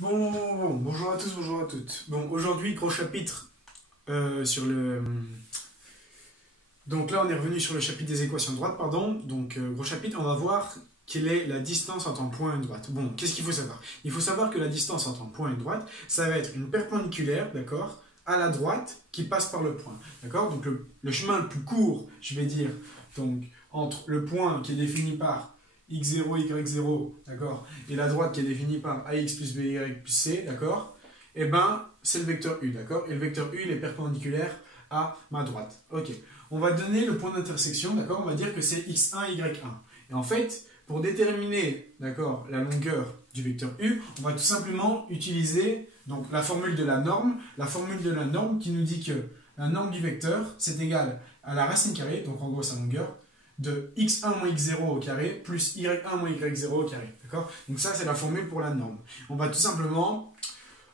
Bonjour à tous, bonjour à toutes. Bon, aujourd'hui, gros chapitre sur le... Donc là, on est revenu sur le chapitre des équations de droite, pardon. Donc, gros chapitre, on va voir quelle est la distance entre un point et une droite. Bon, qu'est-ce qu'il faut savoir? Il faut savoir que la distance entre un point et une droite, ça va être une perpendiculaire, d'accord, à la droite qui passe par le point, d'accord? Donc, le chemin le plus court, je vais dire, donc, entre le point qui est défini par x0, y0, d'accord, et la droite qui est définie par ax plus by plus c, d'accord, et ben, c'est le vecteur u, d'accord, et le vecteur u, il est perpendiculaire à ma droite. Ok, on va donner le point d'intersection, d'accord, on va dire que c'est x1, y1. Et en fait, pour déterminer, d'accord, la longueur du vecteur u, on va tout simplement utiliser donc, la formule de la norme qui nous dit que la norme du vecteur, c'est égal à la racine carrée, donc en gros sa longueur, de x1 moins x0 au carré plus y1 moins y0 au carré. D'accord? Donc ça, c'est la formule pour la norme. On va tout simplement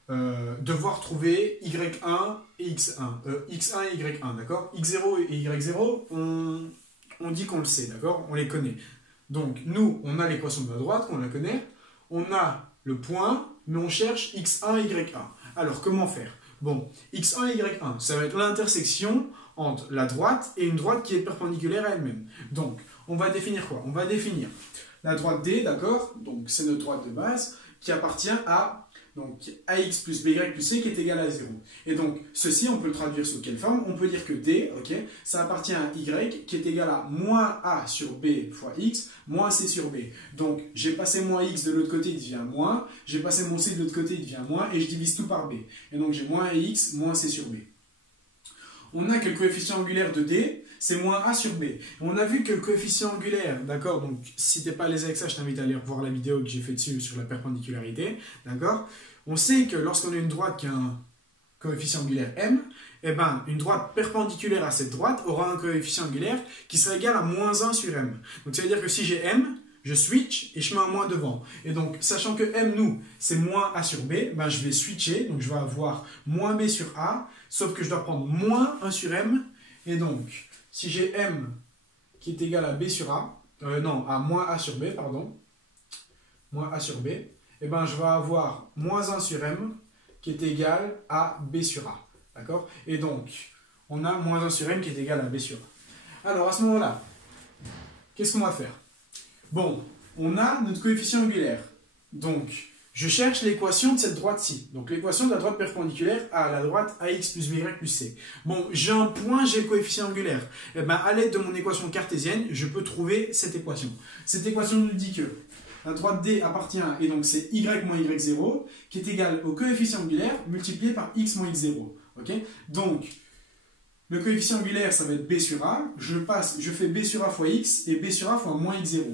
devoir trouver y1 et x1. x1 et y1, d'accord? x0 et y0, on dit qu'on le sait, d'accord? On les connaît. Donc, nous, on a l'équation de la droite, qu'on la connaît. On a le point, mais on cherche x1 et y1. Alors, comment faire? Bon, x1 et y1, ça va être l'intersection entre la droite et une droite qui est perpendiculaire à elle-même. Donc, on va définir quoi? On va définir la droite D, d'accord? Donc, c'est notre droite de base, qui appartient à donc, ax plus by plus c qui est égal à 0. Et donc, ceci, on peut le traduire sous quelle forme? On peut dire que D, ok, ça appartient à y qui est égal à moins a sur b fois x, moins c sur b. Donc, j'ai passé moins x de l'autre côté, il devient moins. J'ai passé mon c de l'autre côté, il devient moins. Et je divise tout par b. Et donc, j'ai moins x, moins c sur b. On a que le coefficient angulaire de D, c'est moins A sur B. On a vu que le coefficient angulaire, d'accord, donc si tu n'es pas à l'aise avec ça, je t'invite à aller voir la vidéo que j'ai fait dessus sur la perpendicularité, d'accord. On sait que lorsqu'on a une droite qui a un coefficient angulaire M, eh ben, une droite perpendiculaire à cette droite aura un coefficient angulaire qui sera égal à moins 1 sur M. Donc ça veut dire que si j'ai M, je switch et je mets un moins devant. Et donc, sachant que M, nous, c'est moins A sur B, ben je vais switcher, donc je vais avoir moins B sur A, sauf que je dois prendre moins 1 sur M. Et donc, si j'ai M qui est égal à B sur A, non, à moins A sur B, pardon, moins A sur B, et ben je vais avoir moins 1 sur M qui est égal à B sur A. D'accord? Et donc, on a moins 1 sur M qui est égal à B sur A. Alors, à ce moment-là, qu'est-ce qu'on va faire? Bon, on a notre coefficient angulaire. Donc, je cherche l'équation de cette droite-ci. Donc, l'équation de la droite perpendiculaire à la droite ax plus by plus c. Bon, j'ai un point, j'ai le coefficient angulaire. Et bien, à l'aide de mon équation cartésienne, je peux trouver cette équation. Cette équation nous dit que la droite D appartient, et donc c'est y moins y0, qui est égal au coefficient angulaire multiplié par x moins x0. Okay? Donc, le coefficient angulaire, ça va être b sur a. Je fais b sur a fois x et b sur a fois moins x0.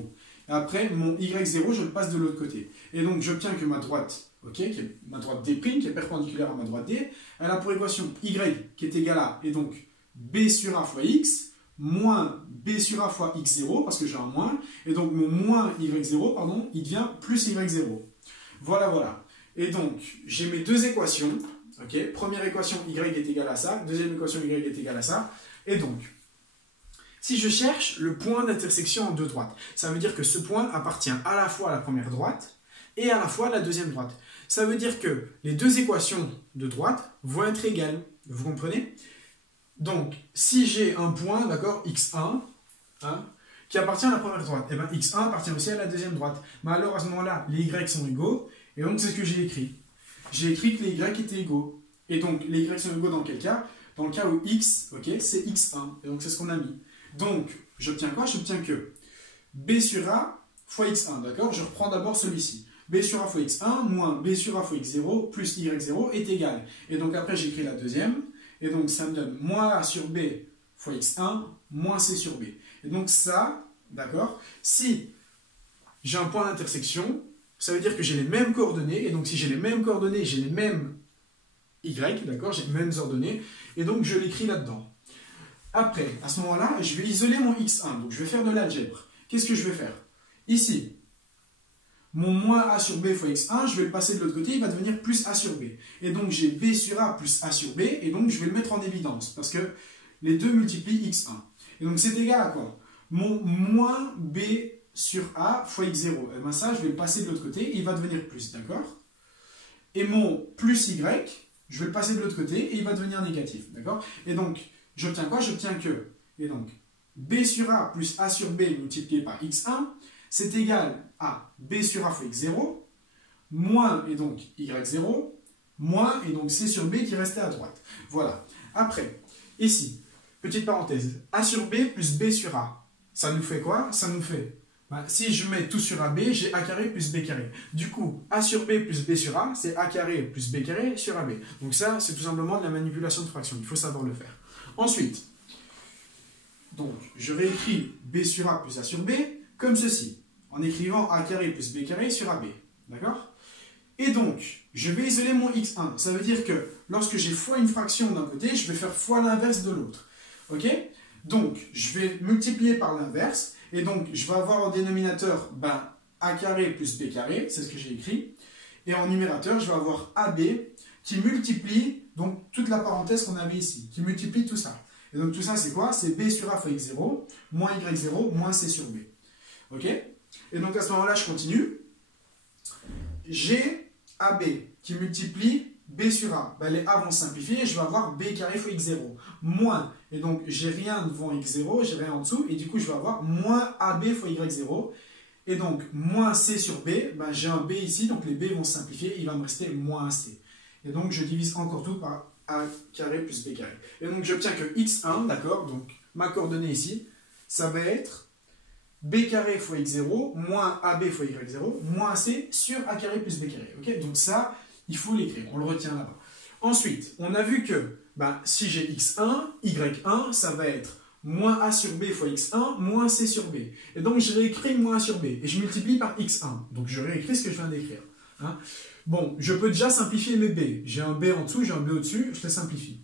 Et après, mon y0, je le passe de l'autre côté. Et donc, j'obtiens que ma droite, qui est ma droite D', qui est perpendiculaire à ma droite D, elle a pour équation y qui est égal à, et donc b sur a fois x, moins b sur a fois x0, parce que j'ai un moins, et donc mon moins y0, pardon, il devient plus y0. Voilà, voilà. Et donc, j'ai mes deux équations. Okay. Première équation, y est égal à ça. Deuxième équation, y est égal à ça. Et donc, si je cherche le point d'intersection en deux droites, ça veut dire que ce point appartient à la fois à la première droite et à la fois à la deuxième droite. Ça veut dire que les deux équations de droite vont être égales. Vous comprenez? Donc, si j'ai un point, d'accord, x1, hein, qui appartient à la première droite, et bien x1 appartient aussi à la deuxième droite. Mais alors, à ce moment-là, les y sont égaux, et donc c'est ce que j'ai écrit. J'ai écrit que les y étaient égaux. Et donc, les y sont égaux dans quel cas? Dans le cas où x, c'est x1. Et donc, c'est ce qu'on a mis. Donc, j'obtiens quoi? J'obtiens que b sur a fois x1, d'accord? Je reprends d'abord celui-ci. b sur a fois x1 moins b sur a fois x0 plus y0 est égal. Et donc, après, j'écris la deuxième. Et donc, ça me donne moins a sur b fois x1 moins c sur b. Et donc, ça, d'accord? Si j'ai un point d'intersection, ça veut dire que j'ai les mêmes coordonnées, et donc si j'ai les mêmes coordonnées, j'ai les mêmes y, d'accord, j'ai les mêmes ordonnées, et donc je l'écris là-dedans. Après, à ce moment-là, je vais isoler mon x1, donc je vais faire de l'algèbre. Qu'est-ce que je vais faire? Ici, mon moins a sur b fois x1, je vais le passer de l'autre côté, il va devenir plus a sur b. Et donc j'ai b sur a plus a sur b, et donc je vais le mettre en évidence, parce que les deux multiplient x1. Et donc c'est égal à quoi? Mon moins b sur a fois x0. Et bien ça, je vais le passer de l'autre côté, et il va devenir plus, d'accord? Et mon plus y, je vais le passer de l'autre côté et il va devenir négatif. D'accord? Et donc, j'obtiens quoi? J'obtiens que, et donc, b sur a plus a sur b multiplié par x1, c'est égal à b sur a fois x0, moins, et donc y0, moins, et donc c sur b qui restait à droite. Voilà. Après, ici, petite parenthèse, a sur b plus b sur a. Ça nous fait quoi? Ça nous fait, si je mets tout sur ab, j'ai a carré plus b carré. Du coup, a sur b plus b sur a, c'est a carré plus b carré sur ab. Donc ça, c'est tout simplement de la manipulation de fraction. Il faut savoir le faire. Ensuite, donc, je réécris b sur a plus a sur b comme ceci, en écrivant a carré plus b carré sur ab. D'accord? Et donc, je vais isoler mon x1. Ça veut dire que lorsque j'ai fois une fraction d'un côté, je vais faire fois l'inverse de l'autre. Ok? Donc, je vais multiplier par l'inverse. Et donc, je vais avoir en dénominateur a carré plus b carré. C'est ce que j'ai écrit. Et en numérateur, je vais avoir ab qui multiplie donc toute la parenthèse qu'on avait ici. Qui multiplie tout ça. Et donc, tout ça, c'est quoi? C'est b sur a fois x0, moins y0, moins c sur b. Ok? Et donc, à ce moment-là, je continue. J'ai AB qui multiplie B sur A. Les A vont simplifier et je vais avoir B carré fois X0. Moins, et donc j'ai rien devant X0, j'ai rien en dessous, et du coup je vais avoir moins AB fois Y0. Et donc moins C sur B, j'ai un B ici, donc les B vont simplifier, il va me rester moins C. Et donc je divise encore tout par A carré plus B carré. Et donc j'obtiens que X1, d'accord, donc ma coordonnée ici, ça va être b carré fois x0 moins ab fois y0 moins c sur a carré plus b carré. Okay, donc ça, il faut l'écrire, on le retient là-bas. Ensuite, on a vu que si j'ai x1, y1, ça va être moins a sur b fois x1 moins c sur b. Et donc je réécris moins a sur b et je multiplie par x1. Donc je réécris ce que je viens d'écrire. Hein. Bon, je peux déjà simplifier mes b. J'ai un b en dessous, j'ai un b au-dessus, je les simplifie.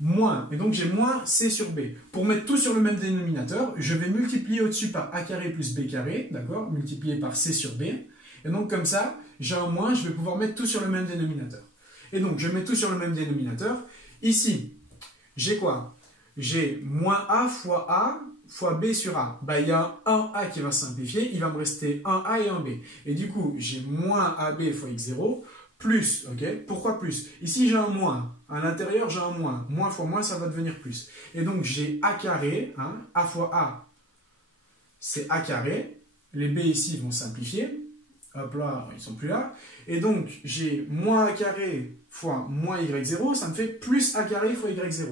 Moins, et donc j'ai moins c sur b. Pour mettre tout sur le même dénominateur, je vais multiplier au-dessus par a carré plus b carré, d'accord, multiplié par c sur b, et donc comme ça, j'ai un moins, je vais pouvoir mettre tout sur le même dénominateur. Et donc je mets tout sur le même dénominateur. Ici, j'ai quoi? J'ai moins a fois b sur a. Il y a un a qui va simplifier, il va me rester un a et un b. Et du coup, j'ai moins ab fois x0, plus, ok? Pourquoi plus? Ici, j'ai un moins. À l'intérieur, j'ai un moins. Moins fois moins, ça va devenir plus. Et donc, j'ai a carré, a fois a, c'est a carré. Les b ici vont simplifier. Hop là, ils sont plus là. Et donc, j'ai moins a carré fois moins y0, ça me fait plus a carré fois y0.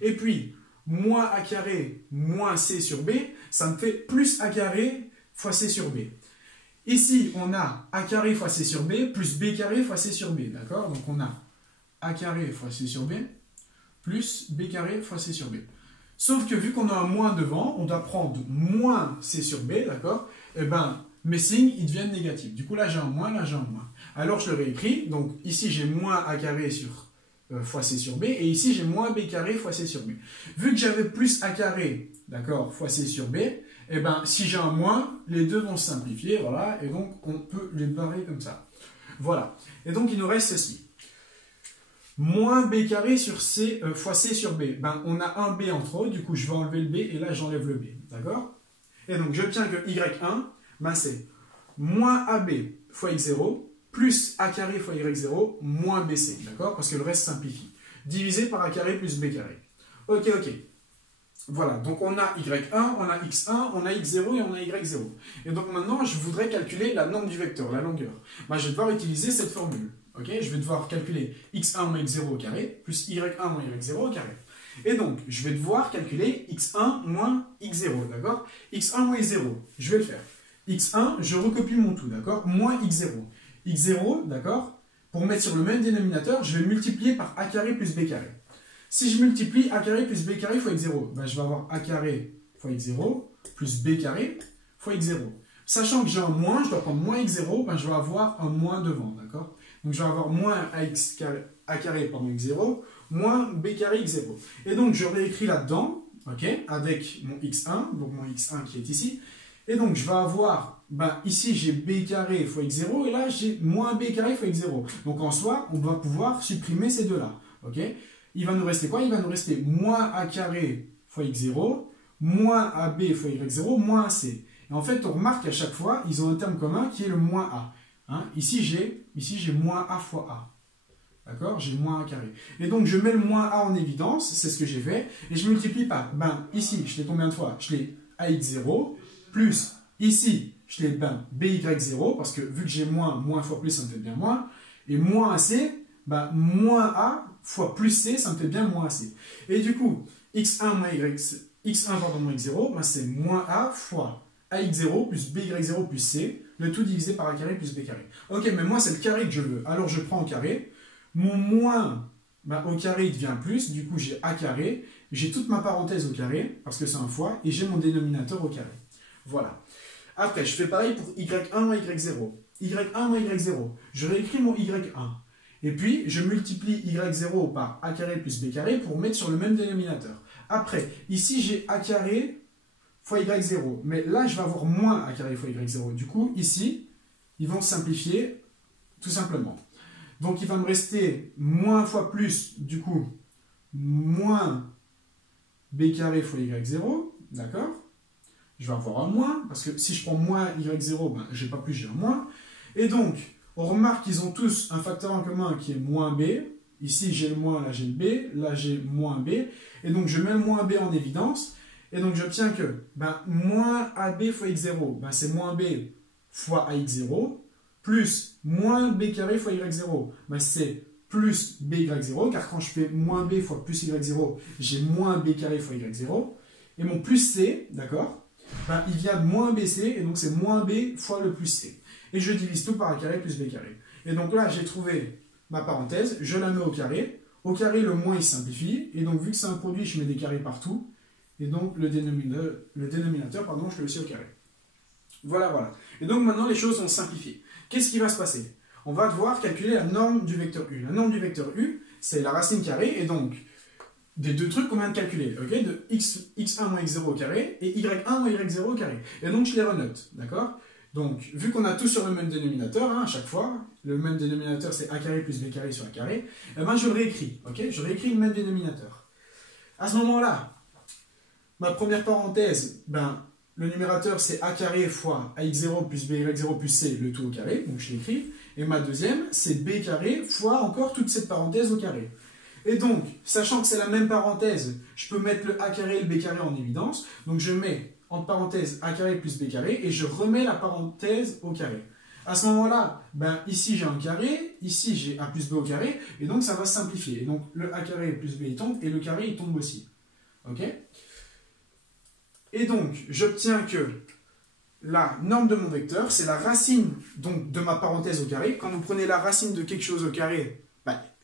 Et puis, moins a carré moins c sur b, ça me fait plus a carré fois c sur b. Ici, on a a carré fois c sur b plus b carré fois c sur b, d'accord? Donc on a a carré fois c sur b plus b carré fois c sur b. Sauf que vu qu'on a un moins devant, on doit prendre moins c sur b, d'accord? Et mes signes, ils deviennent négatifs. Du coup, là j'ai un moins, là j'ai un moins. Alors je le réécris, donc ici j'ai moins a carré fois c sur b, et ici j'ai moins b carré fois c sur b. Vu que j'avais plus a carré, d'accord, fois c sur b, si j'ai un moins, les deux vont se simplifier, voilà, et donc on peut les barrer comme ça. Voilà. Et donc il nous reste ceci. Moins b carré sur c, fois c sur b. On a un b en trop, du coup je vais enlever le b, et là j'enlève le b, d'accord? Et donc j'obtiens que y1, c'est moins ab fois x0, plus a carré fois y0, moins bc, d'accord? Parce que le reste simplifie. Divisé par a carré plus b carré. Ok. Voilà, donc on a y1, on a x1, on a x0 et on a y0. Et donc maintenant, je voudrais calculer la norme du vecteur, la longueur. Je vais devoir utiliser cette formule. Okay, je vais devoir calculer x1 moins x0 au carré, plus y1 moins y0 au carré. Et donc, je vais devoir calculer x1 moins x0, d'accord? x1 moins x0, je vais le faire. x1, je recopie mon tout, d'accord? Moins x0. x0, d'accord? Pour mettre sur le même dénominateur, je vais multiplier par a carré plus b carré. Si je multiplie a carré plus b carré fois x0, je vais avoir a carré fois x0 plus b carré fois x0. Sachant que j'ai un moins, je dois prendre moins x0, je vais avoir un moins devant, d'accord? Donc je vais avoir moins a carré par x0, moins b carré x0. Et donc je réécris là-dedans, avec mon x1, donc mon x1 qui est ici. Et donc je vais avoir, ici j'ai b carré fois x0, et là j'ai moins b carré fois x0. Donc en soi, on va pouvoir supprimer ces deux-là, Il va nous rester quoi? Il va nous rester moins a carré fois x0, moins ab fois y0, moins c. Et en fait, on remarque qu'à chaque fois, ils ont un terme commun qui est le moins a. Hein? Ici, j'ai moins a fois a. D'accord? J'ai moins a carré. Et donc, je mets le moins a en évidence, c'est ce que j'ai fait, et je multiplie par, ici, je l'ai combien de fois? Je l'ai ax0, plus, ici, je l'ai by0, parce que vu que j'ai moins fois plus, ça me fait bien moins, et moins ac, moins a fois plus c, ça me fait bien moins ac. Et du coup, x1 moins x0, c'est moins a fois ax0 plus by0 plus c, le tout divisé par a carré plus b carré. Ok, mais moi, c'est le carré que je veux, alors je prends au carré. Mon moins au carré il devient plus, du coup j'ai a carré, j'ai toute ma parenthèse au carré, parce que c'est un fois, et j'ai mon dénominateur au carré. Voilà. Après, je fais pareil pour y1 moins y0. y1 moins y0, je réécris mon y1. Et puis, je multiplie y0 par a carré plus b carré pour mettre sur le même dénominateur. Après, ici j'ai a carré fois y0, mais là je vais avoir moins a carré fois y0. Du coup, ici, ils vont simplifier tout simplement. Donc, il va me rester moins fois plus, du coup, moins b carré fois y0, d'accord? Je vais avoir un moins, parce que si je prends moins y0, j'ai pas plus, j'ai un moins. Et donc, on remarque qu'ils ont tous un facteur en commun qui est moins b. Ici, j'ai le moins, là j'ai le b, là j'ai moins b. Et donc, je mets le moins b en évidence. Et donc, j'obtiens que moins ab fois x0, c'est moins b fois ax0, plus moins b carré fois y0, c'est plus by0, car quand je fais moins b fois plus y0, j'ai moins b carré fois y0. Et mon plus c, d'accord, il vient de moins bc, et donc c'est moins b fois le plus c. Et je divise tout par a carré plus b carré. Et donc là, j'ai trouvé ma parenthèse, je la mets au carré. Au carré, le moins, il simplifie. Et donc, vu que c'est un produit, je mets des carrés partout. Et donc, le dénominateur, je le aussi au carré. Voilà, voilà. Et donc, maintenant, les choses sont simplifiées. Qu'est-ce qui va se passer? On va devoir calculer la norme du vecteur u. La norme du vecteur u, c'est la racine carrée, et donc, des deux trucs qu'on vient de calculer, ok, de x1 moins x0 au carré, et y1 moins y0 au carré. Et donc, je les renote, d'accord? Donc, vu qu'on a tout sur le même dénominateur, à chaque fois, le même dénominateur, c'est a carré plus b carré sur a carré, et je le réécris, ok? Je réécris le même dénominateur. À ce moment-là, ma première parenthèse, le numérateur, c'est a carré fois ax0 plus by0 plus c, le tout au carré, donc je l'écris. Et ma deuxième, c'est b carré fois encore toute cette parenthèse au carré. Et donc, sachant que c'est la même parenthèse, je peux mettre le a carré et le b carré en évidence. Donc je mets entre parenthèses a carré plus b carré et je remets la parenthèse au carré. À ce moment-là, ici j'ai un carré, ici j'ai a plus b au carré, et donc ça va simplifier. Et donc le a carré plus b il tombe, et le carré il tombe aussi. Ok? Et donc, j'obtiens que la norme de mon vecteur, c'est la racine donc, de ma parenthèse au carré. Quand vous prenez la racine de quelque chose au carré,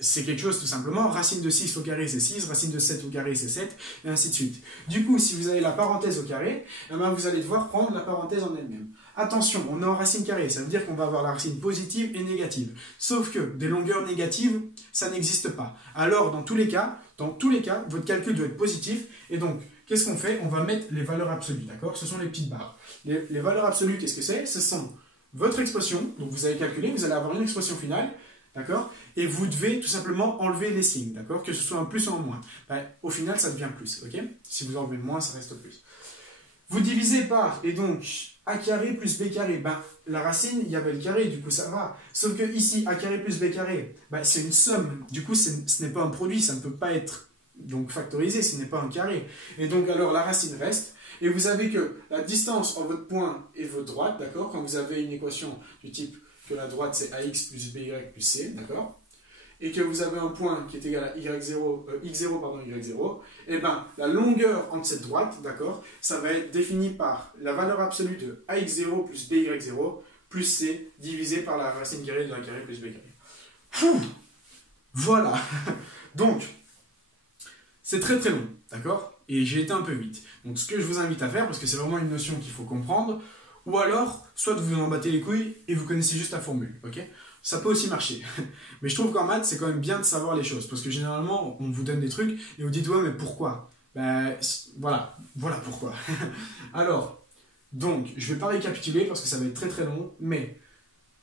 c'est quelque chose tout simplement. Racine de 6 au carré, c'est 6. Racine de 7 au carré, c'est 7. Et ainsi de suite. Du coup, si vous avez la parenthèse au carré, vous allez devoir prendre la parenthèse en elle-même. Attention, on est en racine carrée. Ça veut dire qu'on va avoir la racine positive et négative. Sauf que des longueurs négatives, ça n'existe pas. Alors, dans tous les cas, votre calcul doit être positif. Et donc, qu'est-ce qu'on fait? On va mettre les valeurs absolues, d'accord? Ce sont les petites barres. Les valeurs absolues, qu'est-ce que c'est? Ce sont votre expression, donc vous allez calculer, vous allez avoir une expression finale, d'accord? Et vous devez tout simplement enlever les signes, d'accord? Que ce soit un plus ou un moins. Au final, ça devient plus, ok? Si vous enlevez le moins, ça reste plus. Vous divisez par, et donc, a carré plus b carré, la racine, il y avait le carré, du coup ça va. Sauf que ici, a carré plus b carré, c'est une somme. Du coup, ce n'est pas un produit, ça ne peut pas être donc factorisé, ce n'est pas un carré. Et donc alors la racine reste, et vous savez que la distance entre votre point et votre droite, d'accord, quand vous avez une équation du type que la droite c'est ax plus by plus c, d'accord, et que vous avez un point qui est égal à y0, y0, et la longueur entre cette droite, d'accord, ça va être défini par la valeur absolue de ax0 plus by0 plus c divisé par la racine carrée de a carré plus b carré. Voilà. Donc, c'est très très long, d'accord? Et j'ai été un peu vite. Donc ce que je vous invite à faire, parce que c'est vraiment une notion qu'il faut comprendre, ou alors, soit vous en battez les couilles et vous connaissez juste la formule, ok? Ça peut aussi marcher. Mais je trouve qu'en maths, c'est quand même bien de savoir les choses, parce que généralement, on vous donne des trucs et vous dites, ouais, mais pourquoi? Voilà pourquoi. Alors, donc, je ne vais pas récapituler parce que ça va être très très long, mais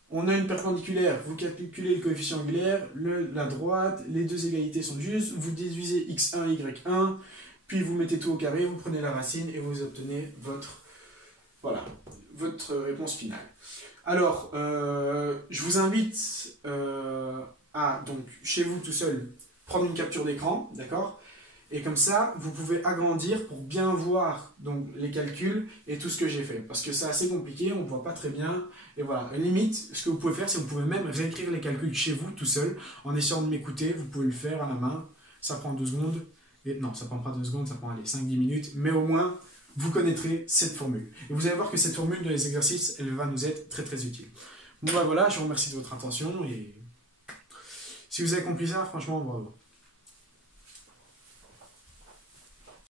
on a une perpendiculaire, vous calculez le coefficient angulaire, la droite, les deux égalités sont justes, vous déduisez x1, y1, puis vous mettez tout au carré, vous prenez la racine et vous obtenez votre réponse finale. Alors, je vous invite à, donc, chez vous tout seul, prendre une capture d'écran, d'accord? Et comme ça, vous pouvez agrandir pour bien voir donc, les calculs et tout ce que j'ai fait. Parce que c'est assez compliqué, on ne voit pas très bien. Et voilà, limite, ce que vous pouvez faire, c'est que vous pouvez même réécrire les calculs chez vous tout seul. En essayant de m'écouter, vous pouvez le faire à la main. Ça prend 2 secondes. Et non, ça prend pas 2 secondes, ça prend 5-10 minutes. Mais au moins, vous connaîtrez cette formule. Et vous allez voir que cette formule dans les exercices, elle va nous être très très utile. Bon, bah, voilà, je vous remercie de votre attention. Et si vous avez compris ça, franchement, bravo.